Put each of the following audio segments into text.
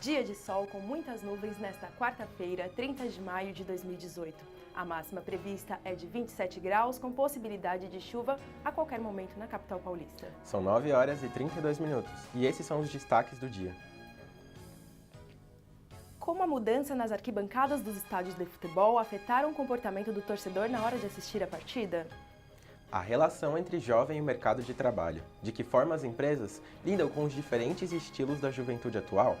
Dia de sol com muitas nuvens nesta quarta-feira, 30 de maio de 2018. A máxima prevista é de 27 graus, com possibilidade de chuva a qualquer momento na capital paulista. São 9 horas e 32 minutos, e esses são os destaques do dia. Como a mudança nas arquibancadas dos estádios de futebol afetaram o comportamento do torcedor na hora de assistir a partida? A relação entre jovem e o mercado de trabalho. De que forma as empresas lidam com os diferentes estilos da juventude atual?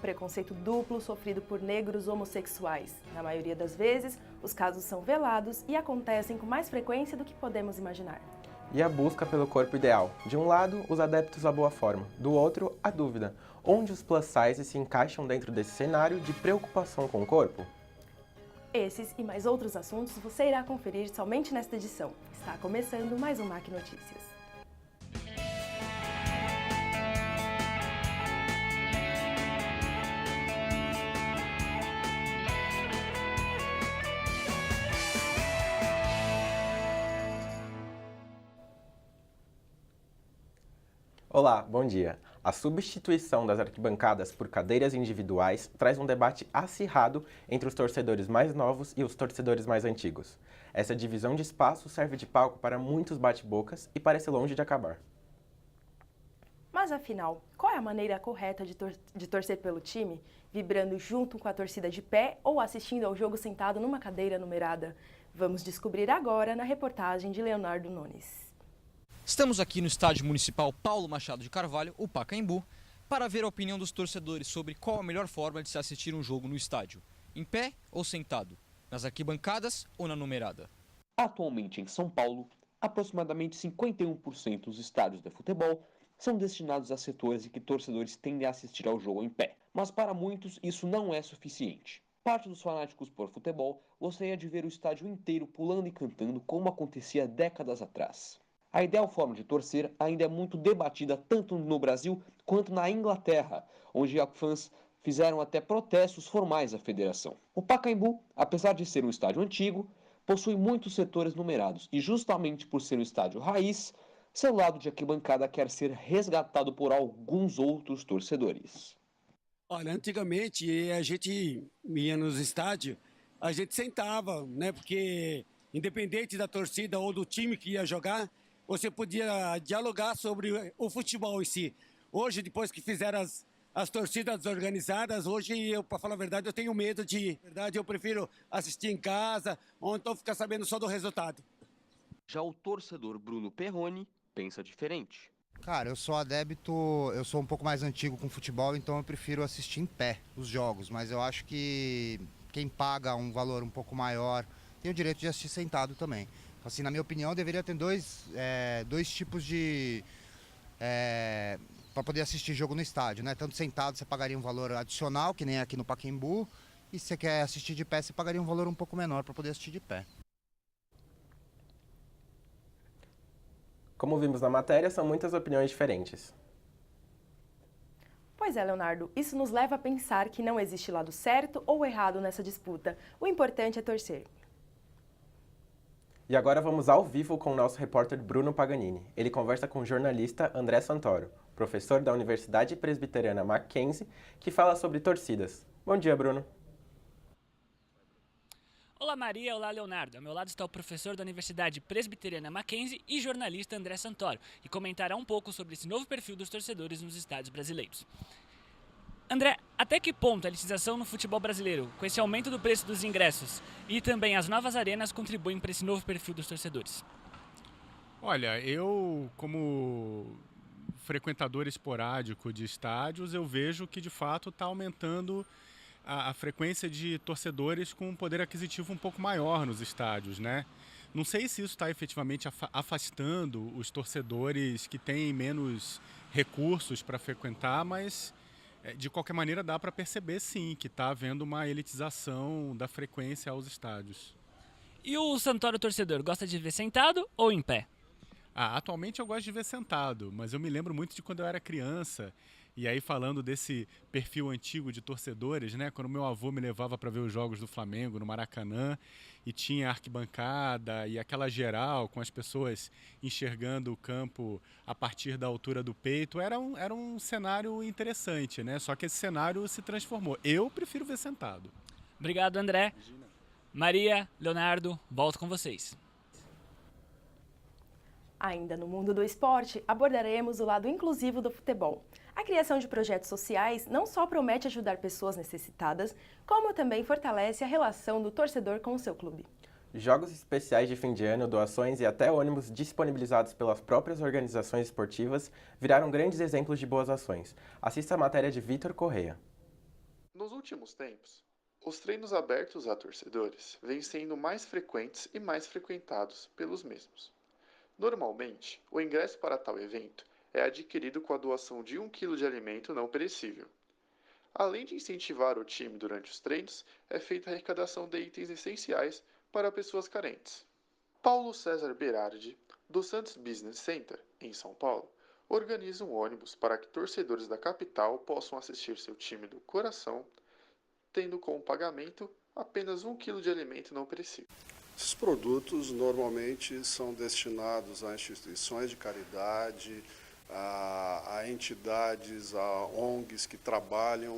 Preconceito duplo sofrido por negros homossexuais. Na maioria das vezes, os casos são velados e acontecem com mais frequência do que podemos imaginar. E a busca pelo corpo ideal. De um lado, os adeptos à boa forma. Do outro, a dúvida. Onde os plus size se encaixam dentro desse cenário de preocupação com o corpo? Esses e mais outros assuntos você irá conferir somente nesta edição. Está começando mais um MAC Notícias. Olá, bom dia. A substituição das arquibancadas por cadeiras individuais traz um debate acirrado entre os torcedores mais novos e os torcedores mais antigos. Essa divisão de espaço serve de palco para muitos bate-bocas e parece longe de acabar. Mas afinal, qual é a maneira correta de torcer pelo time? Vibrando junto com a torcida de pé ou assistindo ao jogo sentado numa cadeira numerada? Vamos descobrir agora na reportagem de Leonardo Nunes. Estamos aqui no Estádio Municipal Paulo Machado de Carvalho, o Pacaembu, para ver a opinião dos torcedores sobre qual a melhor forma de se assistir um jogo no estádio, em pé ou sentado, nas arquibancadas ou na numerada. Atualmente em São Paulo, aproximadamente 51% dos estádios de futebol são destinados a setores em que torcedores tendem a assistir ao jogo em pé, mas para muitos isso não é suficiente. Parte dos fanáticos por futebol gostaria de ver o estádio inteiro pulando e cantando como acontecia décadas atrás. A ideal forma de torcer ainda é muito debatida tanto no Brasil quanto na Inglaterra, onde fãs fizeram até protestos formais à federação. O Pacaembu, apesar de ser um estádio antigo, possui muitos setores numerados e justamente por ser um estádio raiz, seu lado de arquibancada quer ser resgatado por alguns outros torcedores. Olha, antigamente a gente ia nos estádios, a gente sentava, né? Porque independente da torcida ou do time que ia jogar, você podia dialogar sobre o futebol em si. Hoje, depois que fizeram as torcidas organizadas, hoje, para falar a verdade, eu tenho medo de... Na verdade, eu prefiro assistir em casa, ou então ficar sabendo só do resultado. Já o torcedor Bruno Perrone pensa diferente. Cara, eu sou um pouco mais antigo com futebol, então eu prefiro assistir em pé os jogos, mas eu acho que quem paga um valor um pouco maior tem o direito de assistir sentado também. Assim, na minha opinião, deveria ter dois tipos de... para poder assistir jogo no estádio, né? Tanto sentado você pagaria um valor adicional, que nem aqui no Pacaembu, e se você quer assistir de pé, você pagaria um valor um pouco menor para poder assistir de pé. Como vimos na matéria, são muitas opiniões diferentes. Pois é, Leonardo, isso nos leva a pensar que não existe lado certo ou errado nessa disputa. O importante é torcer. E agora vamos ao vivo com o nosso repórter Bruno Paganini. Ele conversa com o jornalista André Santoro, professor da Universidade Presbiteriana Mackenzie, que fala sobre torcidas. Bom dia, Bruno. Olá Maria, olá Leonardo. Ao meu lado está o professor da Universidade Presbiteriana Mackenzie e jornalista André Santoro, que comentará um pouco sobre esse novo perfil dos torcedores nos estádios brasileiros. André, até que ponto a elitização no futebol brasileiro, com esse aumento do preço dos ingressos e também as novas arenas, contribuem para esse novo perfil dos torcedores? Olha, eu como frequentador esporádico de estádios, eu vejo que de fato está aumentando a frequência de torcedores com um poder aquisitivo um pouco maior nos estádios, né? Não sei se isso está efetivamente afastando os torcedores que têm menos recursos para frequentar, mas de qualquer maneira dá para perceber sim que está havendo uma elitização da frequência aos estádios. E o Santoro torcedor, gosta de ver sentado ou em pé? Atualmente eu gosto de ver sentado, mas eu me lembro muito de quando eu era criança E aí falando desse perfil antigo de torcedores, né? Quando meu avô me levava para ver os jogos do Flamengo no Maracanã e tinha arquibancada e aquela geral com as pessoas enxergando o campo a partir da altura do peito, era um cenário interessante, né? Só que esse cenário se transformou. Eu prefiro ver sentado. Obrigado, André. Maria, Leonardo, volto com vocês. Ainda no mundo do esporte, abordaremos o lado inclusivo do futebol. A criação de projetos sociais não só promete ajudar pessoas necessitadas, como também fortalece a relação do torcedor com o seu clube. Jogos especiais de fim de ano, doações e até ônibus disponibilizados pelas próprias organizações esportivas viraram grandes exemplos de boas ações. Assista a matéria de Vitor Correia. Nos últimos tempos, os treinos abertos a torcedores vêm sendo mais frequentes e mais frequentados pelos mesmos. Normalmente, o ingresso para tal evento é adquirido com a doação de 1 kg de alimento não perecível. Além de incentivar o time durante os treinos, é feita a arrecadação de itens essenciais para pessoas carentes. Paulo César Berardi, do Santos Business Center, em São Paulo, organiza um ônibus para que torcedores da capital possam assistir seu time do coração, tendo como pagamento apenas 1 kg de alimento não perecível. Esses produtos normalmente são destinados a instituições de caridade, a entidades, a ONGs que trabalham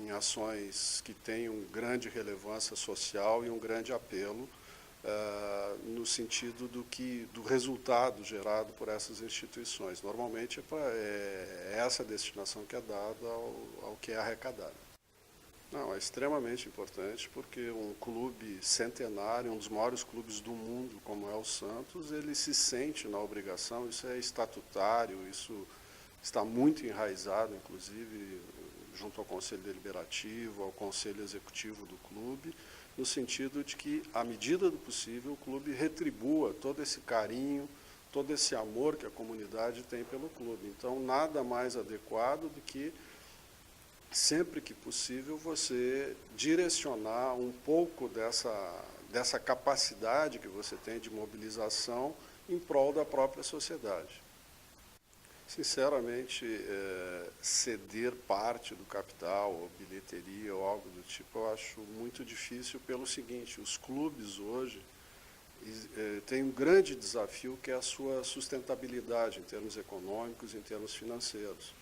em ações que têm uma grande relevância social e um grande apelo no sentido do resultado gerado por essas instituições. Normalmente é essa destinação que é dada ao que é arrecadado. Não, é extremamente importante porque um clube centenário, um dos maiores clubes do mundo, como é o Santos, ele se sente na obrigação, isso é estatutário, isso está muito enraizado, inclusive, junto ao Conselho Deliberativo, ao Conselho Executivo do clube, no sentido de que, à medida do possível, o clube retribua todo esse carinho, todo esse amor que a comunidade tem pelo clube. Então, nada mais adequado do que sempre que possível, você direcionar um pouco dessa capacidade que você tem de mobilização em prol da própria sociedade. Sinceramente, ceder parte do capital, ou bilheteria, ou algo do tipo, eu acho muito difícil pelo seguinte: os clubes hoje têm um grande desafio que é a sua sustentabilidade em termos econômicos, em termos financeiros.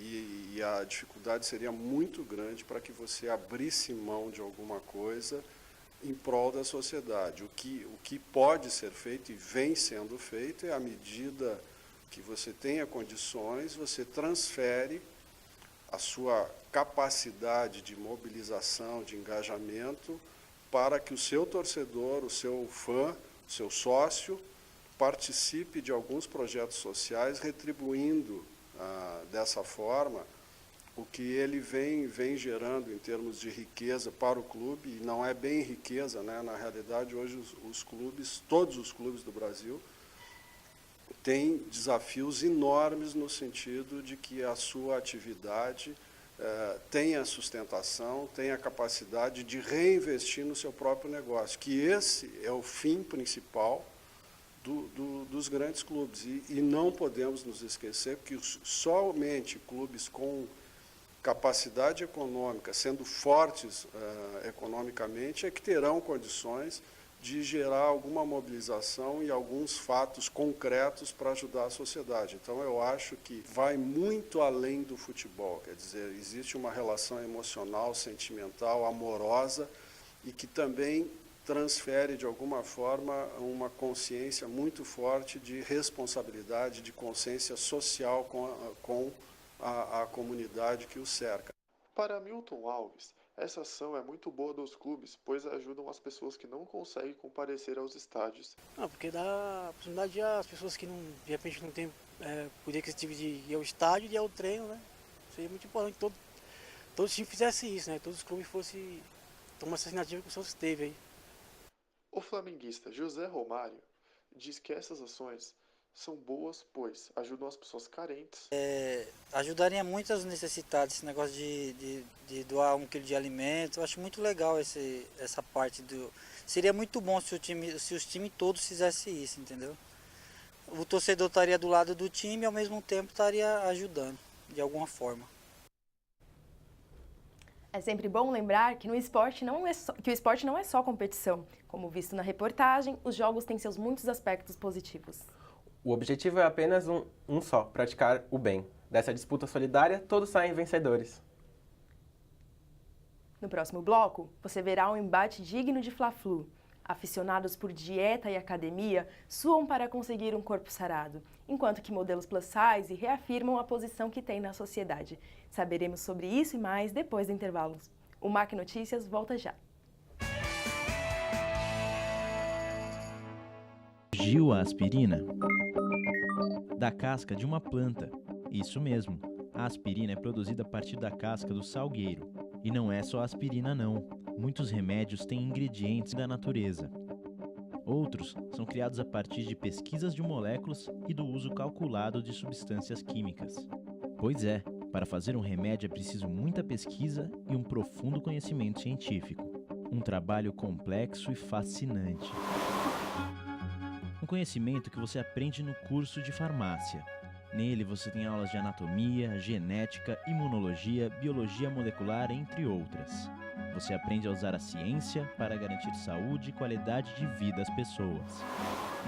E a dificuldade seria muito grande para que você abrisse mão de alguma coisa em prol da sociedade. O que pode ser feito e vem sendo feito é, à medida que você tenha condições, você transfere a sua capacidade de mobilização, de engajamento, para que o seu torcedor, o seu fã, o seu sócio, participe de alguns projetos sociais, retribuindo dessa forma o que ele vem gerando em termos de riqueza para o clube, e não é bem riqueza, né? Na realidade, hoje os clubes, todos os clubes do Brasil, têm desafios enormes no sentido de que a sua atividade tenha sustentação, tenha capacidade de reinvestir no seu próprio negócio, que esse é o fim principal dos grandes clubes. E não podemos nos esquecer que somente clubes com capacidade econômica, sendo fortes economicamente, é que terão condições de gerar alguma mobilização e alguns fatos concretos para ajudar a sociedade. Então, eu acho que vai muito além do futebol, quer dizer, existe uma relação emocional, sentimental, amorosa, e que também transfere, de alguma forma, uma consciência muito forte de responsabilidade, de consciência social com a comunidade que o cerca. Para Milton Alves, essa ação é muito boa dos clubes, pois ajudam as pessoas que não conseguem comparecer aos estádios. Porque dá oportunidade às pessoas que não, de repente não têm poder aquisitivo de ir ao estádio e ir ao treino, né? Seria muito importante que todos os times fizessem isso, né? Todos os clubes fossem tomar essa iniciativa que o Santos teve aí. O flamenguista José Romário diz que essas ações são boas, pois ajudam as pessoas carentes. Ajudaria muito as necessitadas, esse negócio de doar 1 quilo de alimento. Eu acho muito legal essa parte do... Seria muito bom se os times todos fizessem isso, entendeu? O torcedor estaria do lado do time e ao mesmo tempo estaria ajudando. de alguma forma. É sempre bom lembrar que o esporte não é só competição. Como visto na reportagem, os jogos têm seus muitos aspectos positivos. O objetivo é apenas um só, praticar o bem. Dessa disputa solidária, todos saem vencedores. No próximo bloco, você verá um embate digno de Fla-Flu. Aficionados por dieta e academia suam para conseguir um corpo sarado, enquanto que modelos plus size reafirmam a posição que têm na sociedade. Saberemos sobre isso e mais depois do intervalo. O MAC Notícias volta já. Surgiu a aspirina? Da casca de uma planta. Isso mesmo, a aspirina é produzida a partir da casca do salgueiro. E não é só aspirina não. Muitos remédios têm ingredientes da natureza. Outros são criados a partir de pesquisas de moléculas e do uso calculado de substâncias químicas. Pois é, para fazer um remédio é preciso muita pesquisa e um profundo conhecimento científico. Um trabalho complexo e fascinante. Um conhecimento que você aprende no curso de farmácia. Nele você tem aulas de anatomia, genética, imunologia, biologia molecular, entre outras. Você aprende a usar a ciência para garantir saúde e qualidade de vida às pessoas.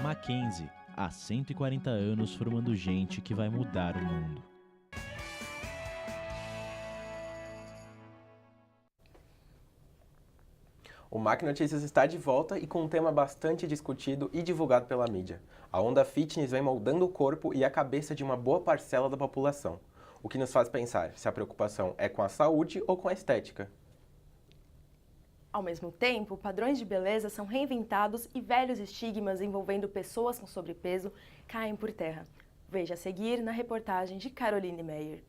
Mackenzie, há 140 anos formando gente que vai mudar o mundo. O MAC Notícias está de volta e com um tema bastante discutido e divulgado pela mídia. A onda fitness vem moldando o corpo e a cabeça de uma boa parcela da população, o que nos faz pensar se a preocupação é com a saúde ou com a estética. Ao mesmo tempo, padrões de beleza são reinventados e velhos estigmas envolvendo pessoas com sobrepeso caem por terra. Veja a seguir na reportagem de Caroline Meyer.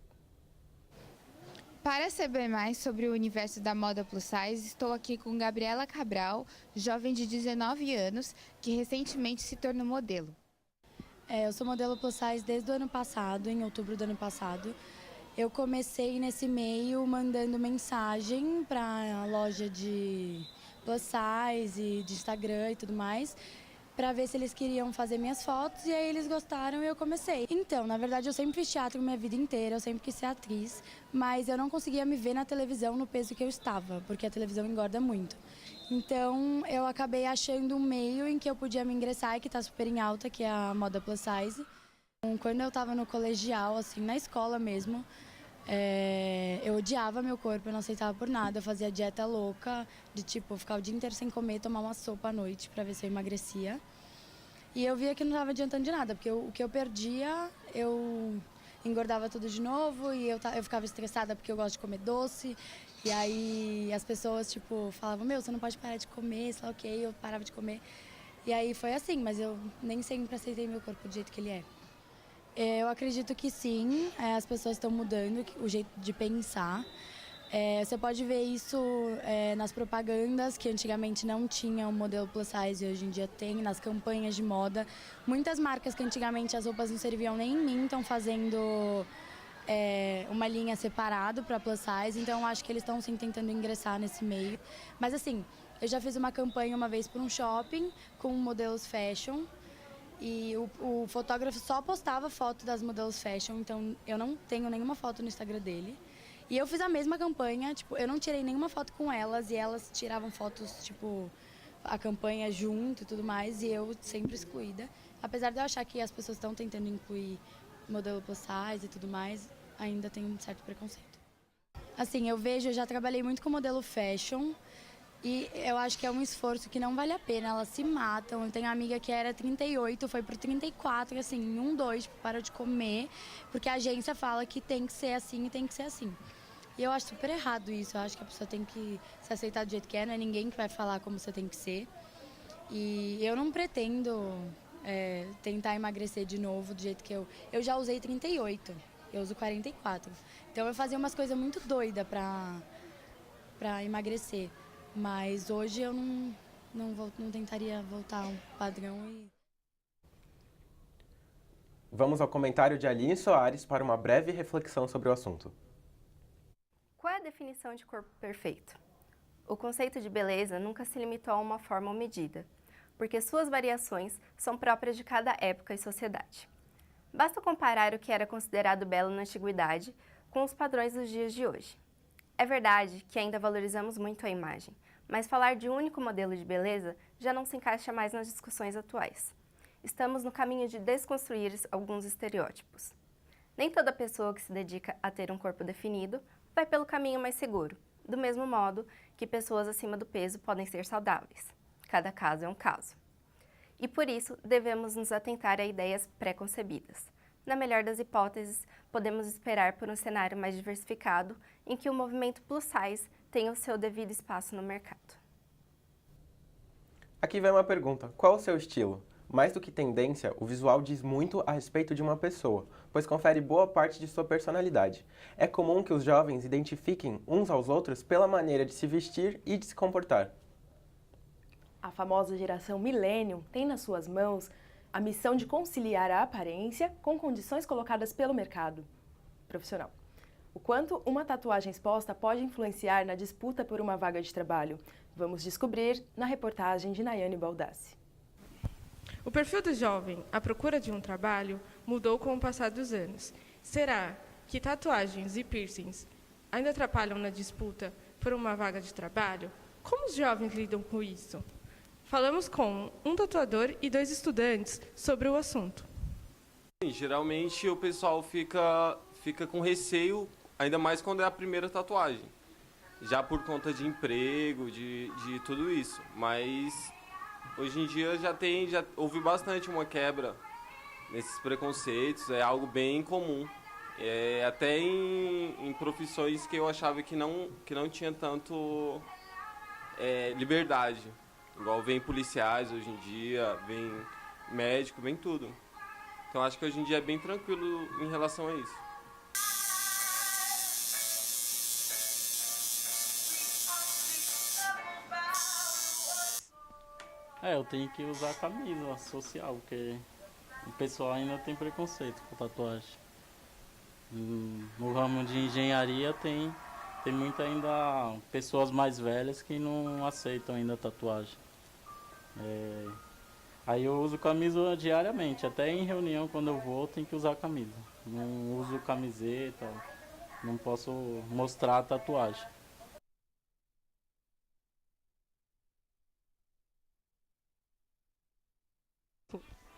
Para saber mais sobre o universo da moda plus size, estou aqui com Gabriela Cabral, jovem de 19 anos, que recentemente se tornou modelo. Eu sou modelo plus size desde o ano passado, em outubro do ano passado. Eu comecei nesse meio mandando mensagem para a loja de plus size, de Instagram e tudo mais, para ver se eles queriam fazer minhas fotos, e aí eles gostaram e eu comecei. Então, na verdade, eu sempre fiz teatro minha vida inteira, eu sempre quis ser atriz, mas eu não conseguia me ver na televisão no peso que eu estava, porque a televisão engorda muito. Então, eu acabei achando um meio em que eu podia me ingressar e que está super em alta, que é a moda plus size. Quando eu estava no colegial, assim, na escola mesmo, eu odiava meu corpo, eu não aceitava por nada, eu fazia dieta louca, de tipo, ficar o dia inteiro sem comer, tomar uma sopa à noite para ver se eu emagrecia. E eu via que não estava adiantando de nada, porque o que eu perdia, eu engordava tudo de novo, e eu ficava estressada porque eu gosto de comer doce. E aí as pessoas, tipo, falavam, meu, você não pode parar de comer, sei lá o quê, eu parava de comer. E aí foi assim, mas eu nem sempre aceitei meu corpo do jeito que ele é. Eu acredito que sim, as pessoas estão mudando o jeito de pensar. Você pode ver isso nas propagandas, que antigamente não tinha o modelo plus size e hoje em dia tem, nas campanhas de moda. Muitas marcas que antigamente as roupas não serviam nem em mim estão fazendo uma linha separada para plus size, então eu acho que eles estão sim tentando ingressar nesse meio. Mas assim, eu já fiz uma campanha uma vez por um shopping com modelos fashion, e o fotógrafo só postava foto das modelos fashion, então eu não tenho nenhuma foto no Instagram dele. E eu fiz a mesma campanha, tipo, eu não tirei nenhuma foto com elas, e elas tiravam fotos, tipo, a campanha junto e tudo mais, e eu sempre excluída. Apesar de eu achar que as pessoas estão tentando incluir modelo plus size e tudo mais, ainda tem um certo preconceito. Assim, eu já trabalhei muito com modelo fashion, e eu acho que é um esforço que não vale a pena, elas se matam. Eu tenho uma amiga que era 38, foi pro 34, assim, em 2, parou de comer, porque a agência fala que tem que ser assim e tem que ser assim. E eu acho super errado isso, eu acho que a pessoa tem que se aceitar do jeito que é, não é ninguém que vai falar como você tem que ser. E eu não pretendo tentar emagrecer de novo do jeito que eu já usei 38, eu uso 44. Então eu fazia umas coisas muito doidas pra emagrecer. Mas hoje eu não tentaria voltar ao padrão. Vamos ao comentário de Aline Soares para uma breve reflexão sobre o assunto. Qual é a definição de corpo perfeito? O conceito de beleza nunca se limitou a uma forma ou medida, porque suas variações são próprias de cada época e sociedade. Basta comparar o que era considerado belo na antiguidade com os padrões dos dias de hoje. É verdade que ainda valorizamos muito a imagem, mas falar de um único modelo de beleza já não se encaixa mais nas discussões atuais. Estamos no caminho de desconstruir alguns estereótipos. Nem toda pessoa que se dedica a ter um corpo definido vai pelo caminho mais seguro, do mesmo modo que pessoas acima do peso podem ser saudáveis. Cada caso é um caso. E por isso, devemos nos atentar a ideias pré-concebidas. Na melhor das hipóteses, podemos esperar por um cenário mais diversificado em que o movimento plus size tenha o seu devido espaço no mercado. Aqui vai uma pergunta. Qual o seu estilo? Mais do que tendência, o visual diz muito a respeito de uma pessoa, pois confere boa parte de sua personalidade. É comum que os jovens identifiquem uns aos outros pela maneira de se vestir e de se comportar. A famosa geração Millennium tem nas suas mãos a missão de conciliar a aparência com condições colocadas pelo mercado profissional. O quanto uma tatuagem exposta pode influenciar na disputa por uma vaga de trabalho? Vamos descobrir na reportagem de Nayane Baldassi. O perfil do jovem à procura de um trabalho mudou com o passar dos anos. Será que tatuagens e piercings ainda atrapalham na disputa por uma vaga de trabalho? Como os jovens lidam com isso? Falamos com um tatuador e 2 estudantes sobre o assunto. Geralmente o pessoal fica com receio, ainda mais quando é a primeira tatuagem. Já por conta de emprego, de tudo isso. Mas hoje em dia já houve bastante uma quebra nesses preconceitos, é algo bem comum. Até em profissões que eu achava que não tinha tanto liberdade. Igual vem policiais hoje em dia, vem médico, vem tudo. Então acho que hoje em dia é bem tranquilo em relação a isso. Eu tenho que usar camisa social, porque o pessoal ainda tem preconceito com tatuagem. No ramo de engenharia tem muita ainda pessoas mais velhas que não aceitam ainda tatuagem. Aí eu uso camisa diariamente, até em reunião quando eu vou tem que usar camisa. Não uso camiseta, não posso mostrar a tatuagem.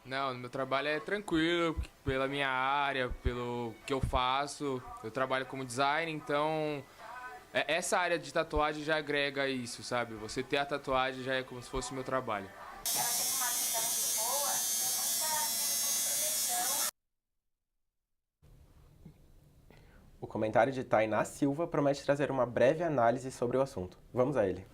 Não, meu trabalho é tranquilo, pela minha área, pelo que eu faço. Eu trabalho como designer, então essa área de tatuagem já agrega isso, sabe? Você ter a tatuagem já é como se fosse o meu trabalho. O comentário de Tainá Silva promete trazer uma breve análise sobre o assunto. Vamos a ele.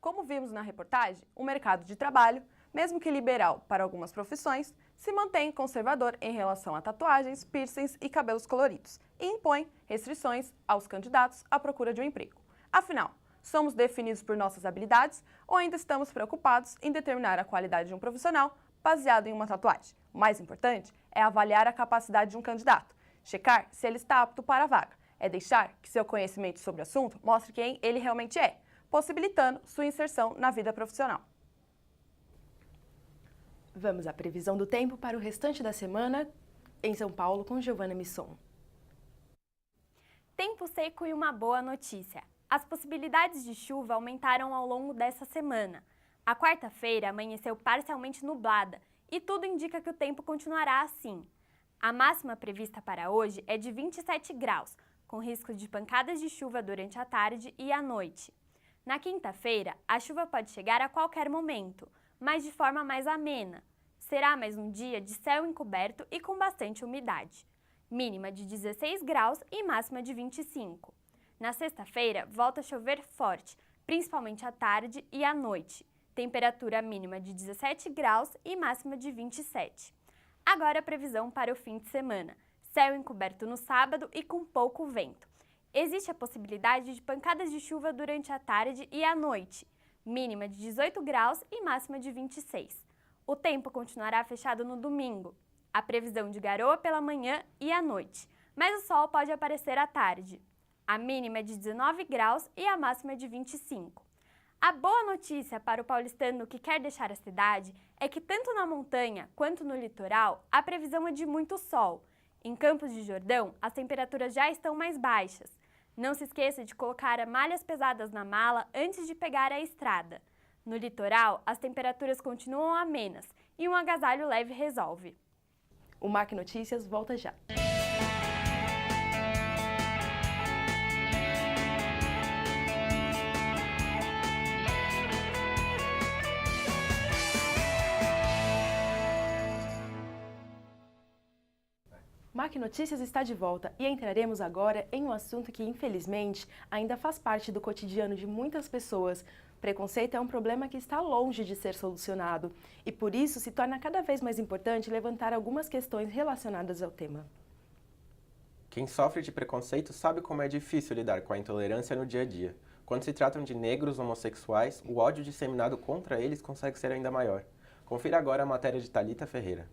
Como vimos na reportagem, o mercado de trabalho, mesmo que liberal para algumas profissões, se mantém conservador em relação a tatuagens, piercings e cabelos coloridos e impõe restrições aos candidatos à procura de um emprego. Afinal, somos definidos por nossas habilidades ou ainda estamos preocupados em determinar a qualidade de um profissional baseado em uma tatuagem? O mais importante é avaliar a capacidade de um candidato, checar se ele está apto para a vaga, é deixar que seu conhecimento sobre o assunto mostre quem ele realmente é, possibilitando sua inserção na vida profissional. Vamos à previsão do tempo para o restante da semana em São Paulo com Giovana Misson. Tempo seco e uma boa notícia. As possibilidades de chuva aumentaram ao longo dessa semana. A quarta-feira amanheceu parcialmente nublada e tudo indica que o tempo continuará assim. A máxima prevista para hoje é de 27 graus, com risco de pancadas de chuva durante a tarde e à noite. Na quinta-feira, a chuva pode chegar a qualquer momento, mas de forma mais amena. Será mais um dia de céu encoberto e com bastante umidade. Mínima de 16 graus e máxima de 25. Na sexta-feira, volta a chover forte, principalmente à tarde e à noite. Temperatura mínima de 17 graus e máxima de 27. Agora a previsão para o fim de semana. Céu encoberto no sábado e com pouco vento. Existe a possibilidade de pancadas de chuva durante a tarde e à noite. Mínima de 18 graus e máxima de 26. O tempo continuará fechado no domingo. A previsão de garoa pela manhã e à noite, mas o sol pode aparecer à tarde. A mínima é de 19 graus e a máxima é de 25. A boa notícia para o paulistano que quer deixar a cidade é que tanto na montanha quanto no litoral a previsão é de muito sol. Em Campos de Jordão, as temperaturas já estão mais baixas. Não se esqueça de colocar malhas pesadas na mala antes de pegar a estrada. No litoral, as temperaturas continuam amenas e um agasalho leve resolve. O MAC Notícias volta já. MAC Notícias está de volta e entraremos agora em um assunto que, infelizmente, ainda faz parte do cotidiano de muitas pessoas. Preconceito é um problema que está longe de ser solucionado e, por isso, se torna cada vez mais importante levantar algumas questões relacionadas ao tema. Quem sofre de preconceito sabe como é difícil lidar com a intolerância no dia a dia. Quando se tratam de negros homossexuais, o ódio disseminado contra eles consegue ser ainda maior. Confira agora a matéria de Thalita Ferreira.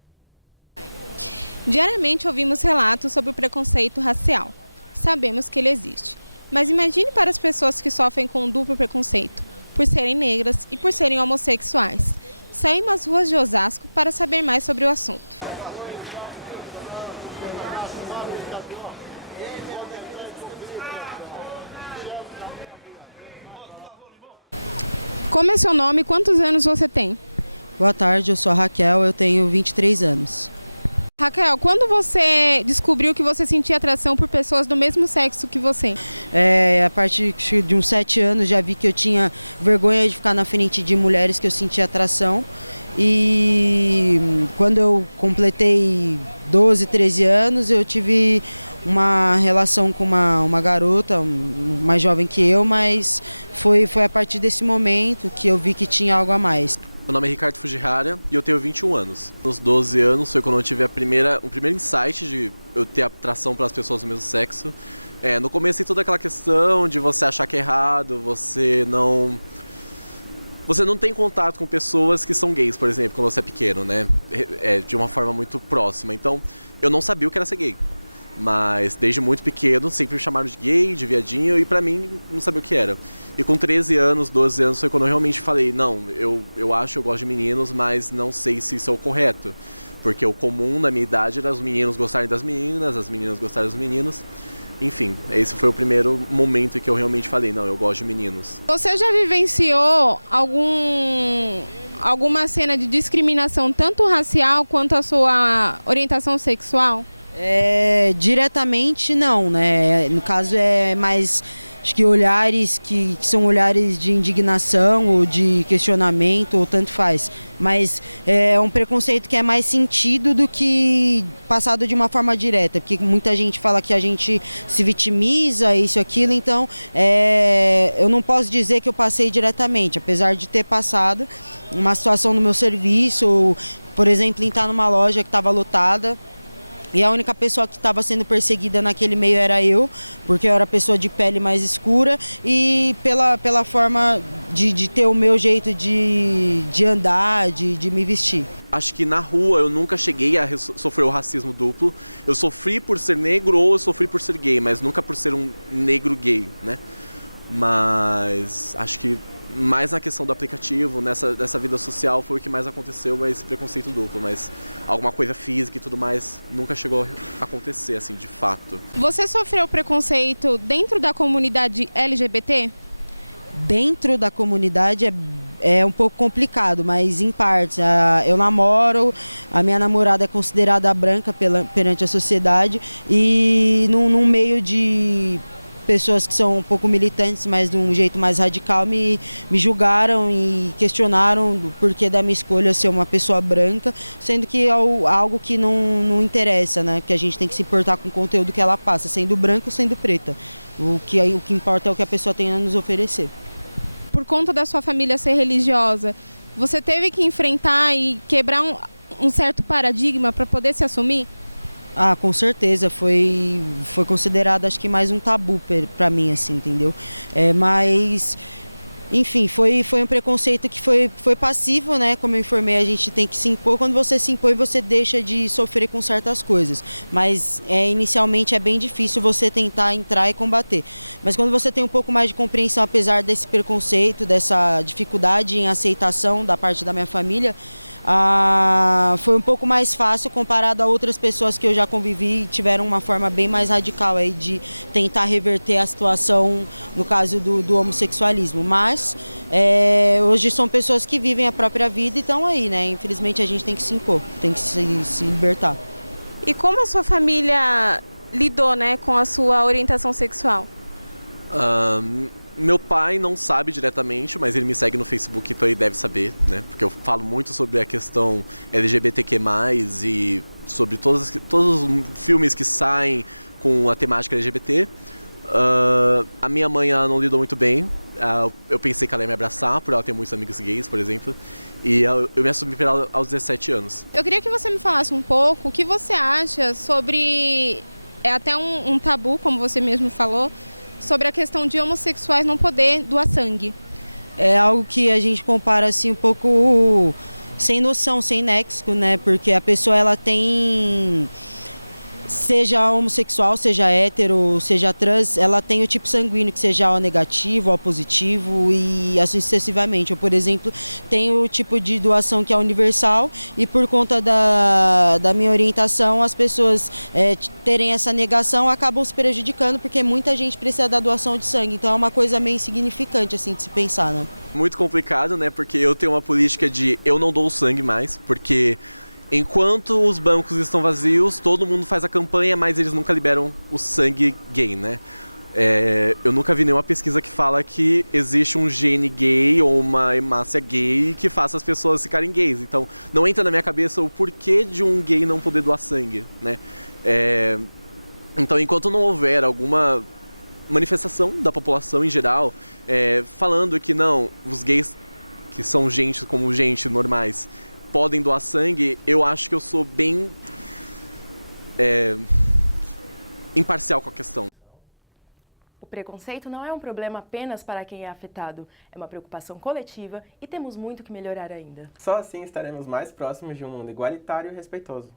O preconceito não é um problema apenas para quem é afetado, é uma preocupação coletiva e temos muito que melhorar ainda. Só assim estaremos mais próximos de um mundo igualitário e respeitoso.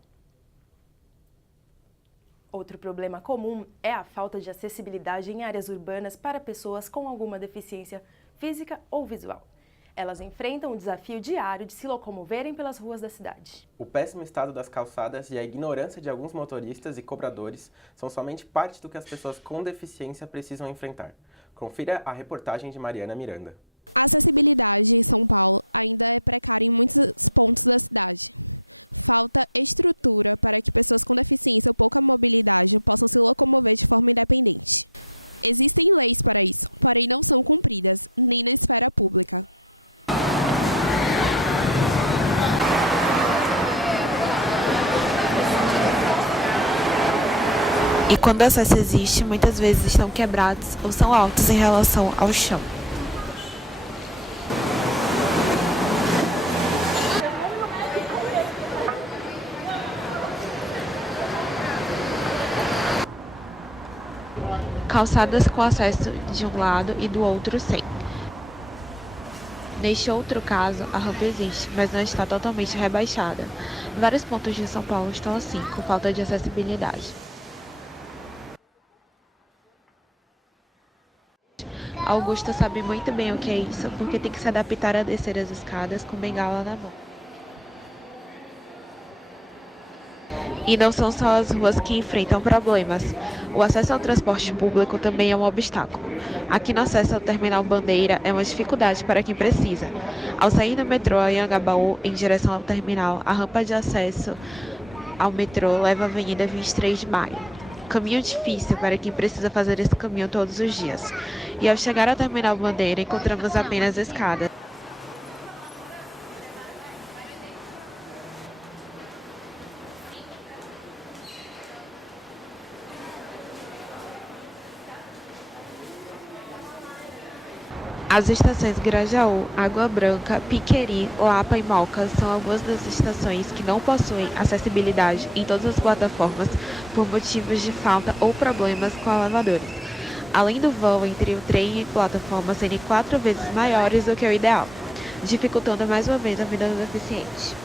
Outro problema comum é a falta de acessibilidade em áreas urbanas para pessoas com alguma deficiência física ou visual. Elas enfrentam o desafio diário de se locomoverem pelas ruas da cidade. O péssimo estado das calçadas e a ignorância de alguns motoristas e cobradores são somente parte do que as pessoas com deficiência precisam enfrentar. Confira a reportagem de Mariana Miranda. E quando acesso existe, muitas vezes estão quebrados ou são altos em relação ao chão. Calçadas com acesso de um lado e do outro sem. Neste outro caso, a rampa existe, mas não está totalmente rebaixada. Vários pontos de São Paulo estão assim, com falta de acessibilidade. Augusta sabe muito bem o que é isso, porque tem que se adaptar a descer as escadas com bengala na mão. E não são só as ruas que enfrentam problemas. O acesso ao transporte público também é um obstáculo. Aqui no acesso ao Terminal Bandeira é uma dificuldade para quem precisa. Ao sair do metrô Anhangabaú em direção ao terminal, a rampa de acesso ao metrô leva a Avenida 23 de Maio. Caminho difícil para quem precisa fazer esse caminho todos os dias. E ao chegar ao Terminal Bandeira, encontramos apenas escadas. As estações Grajaú, Água Branca, Piqueri, Lapa e Moca são algumas das estações que não possuem acessibilidade em todas as plataformas por motivos de falta ou problemas com elevadores. Além do vão entre o trem e plataforma serem 4 vezes maiores do que o ideal, dificultando mais uma vez a vida do deficiente.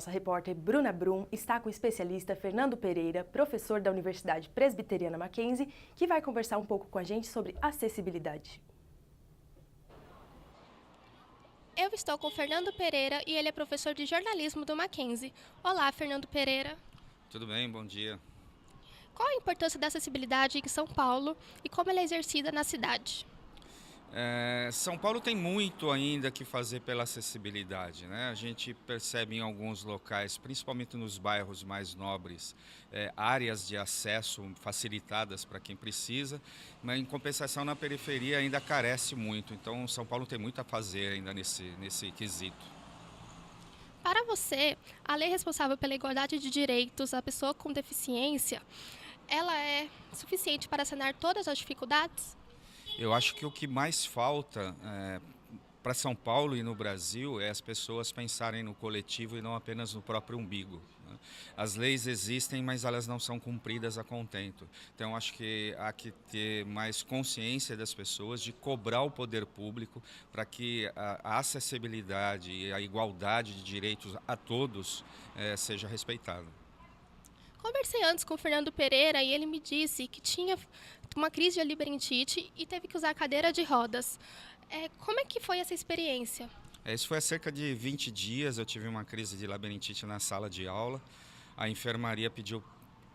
Nossa repórter Bruna Brum está com o especialista Fernando Pereira, professor da Universidade Presbiteriana Mackenzie, que vai conversar um pouco com a gente sobre acessibilidade. Eu estou com o Fernando Pereira e ele é professor de jornalismo do Mackenzie. Olá, Fernando Pereira. Tudo bem, bom dia. Qual a importância da acessibilidade em São Paulo e como ela é exercida na cidade? São Paulo tem muito ainda que fazer pela acessibilidade, né? A gente percebe em alguns locais, principalmente nos bairros mais nobres, áreas de acesso facilitadas para quem precisa, mas em compensação na periferia ainda carece muito. Então São Paulo tem muito a fazer ainda nesse quesito. Para você, a lei responsável pela igualdade de direitos da pessoa com deficiência, ela é suficiente para sanar todas as dificuldades? Eu acho que o que mais falta para São Paulo e no Brasil é as pessoas pensarem no coletivo e não apenas no próprio umbigo, né? As leis existem, mas elas não são cumpridas a contento. Então, acho que há que ter mais consciência das pessoas de cobrar o poder público para que a acessibilidade e a igualdade de direitos a todos seja respeitada. Conversei antes com o Fernando Pereira e ele me disse que tinha uma crise de labirintite e teve que usar cadeira de rodas. Como é que foi essa experiência? Isso foi há cerca de 20 dias, eu tive uma crise de labirintite na sala de aula. A enfermaria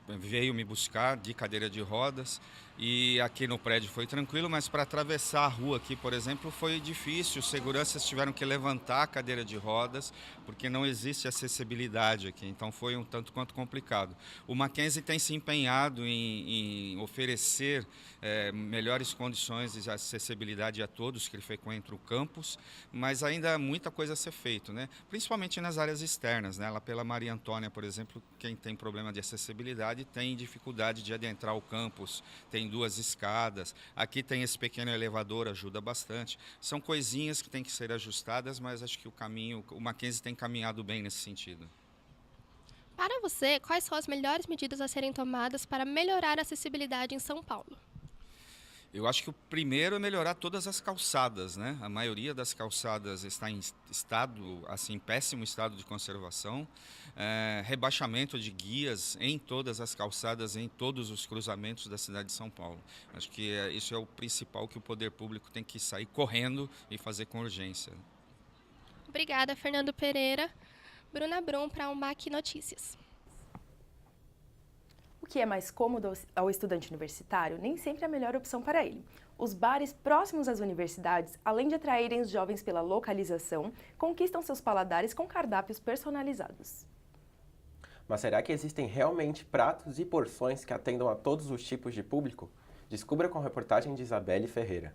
veio me buscar de cadeira de rodas e aqui no prédio foi tranquilo, mas para atravessar a rua aqui, por exemplo, foi difícil. Os seguranças tiveram que levantar a cadeira de rodas porque não existe acessibilidade aqui, então foi um tanto quanto complicado. O Mackenzie tem se empenhado em oferecer melhores condições de acessibilidade a todos que frequentam o campus, mas ainda há muita coisa a ser feita, né? Principalmente nas áreas externas, né? Lá pela Maria Antônia, por exemplo, quem tem problema de acessibilidade tem dificuldade de adentrar o campus, tem 2 escadas, aqui tem esse pequeno elevador, ajuda bastante. São coisinhas que têm que ser ajustadas, mas acho que o Mackenzie tem caminhado bem nesse sentido. Para você, quais são as melhores medidas a serem tomadas para melhorar a acessibilidade em São Paulo? Eu acho que o primeiro é melhorar todas as calçadas, né? A maioria das calçadas está em péssimo estado de conservação. Rebaixamento de guias em todas as calçadas, em todos os cruzamentos da cidade de São Paulo. Acho que isso é o principal que o poder público tem que sair correndo e fazer com urgência. Obrigada, Fernando Pereira. Bruna Brum para o MAC Notícias. O que é mais cômodo ao estudante universitário nem sempre é a melhor opção para ele. Os bares próximos às universidades, além de atraírem os jovens pela localização, conquistam seus paladares com cardápios personalizados. Mas será que existem realmente pratos e porções que atendam a todos os tipos de público? Descubra com a reportagem de Isabelle Ferreira.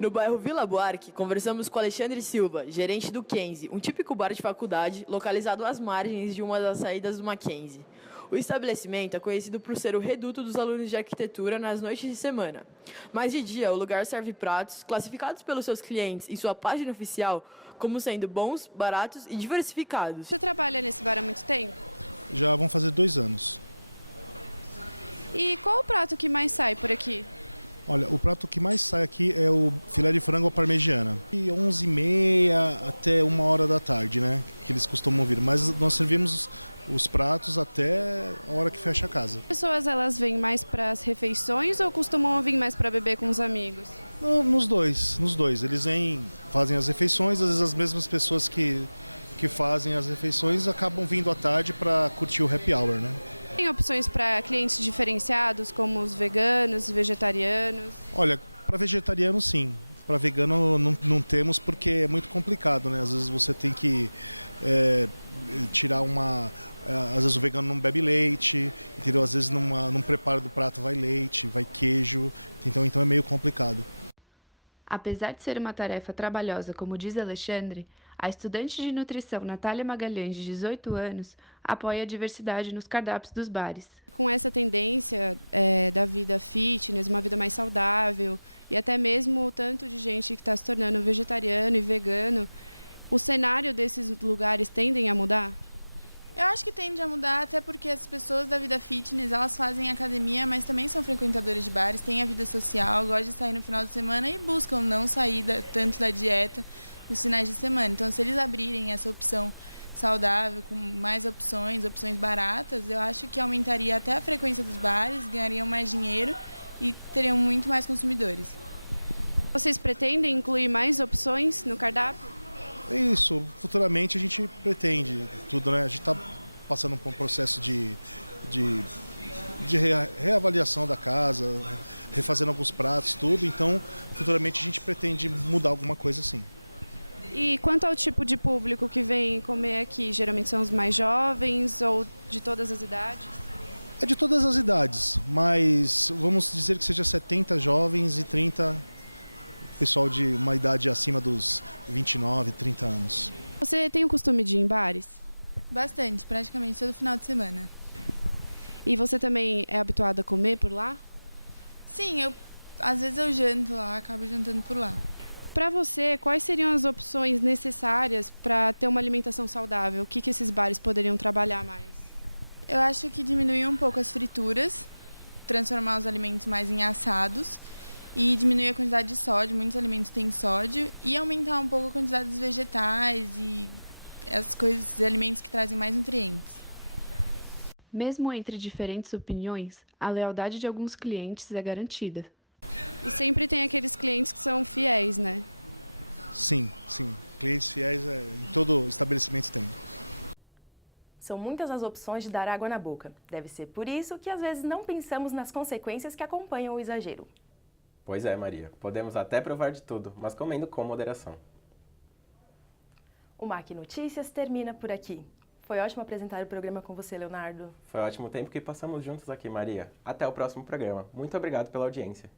No bairro Vila Buarque, conversamos com Alexandre Silva, gerente do Kenzie, um típico bar de faculdade localizado às margens de uma das saídas do Mackenzie. O estabelecimento é conhecido por ser o reduto dos alunos de arquitetura nas noites de semana. Mas de dia, o lugar serve pratos classificados pelos seus clientes em sua página oficial como sendo bons, baratos e diversificados. Apesar de ser uma tarefa trabalhosa, como diz Alexandre, a estudante de nutrição Natália Magalhães, de 18 anos, apoia a diversidade nos cardápios dos bares. Mesmo entre diferentes opiniões, a lealdade de alguns clientes é garantida. São muitas as opções de dar água na boca. Deve ser por isso que às vezes não pensamos nas consequências que acompanham o exagero. Pois é, Maria. Podemos até provar de tudo, mas comendo com moderação. O MAC Notícias termina por aqui. Foi ótimo apresentar o programa com você, Leonardo. Foi ótimo tempo que passamos juntos aqui, Maria. Até o próximo programa. Muito obrigado pela audiência.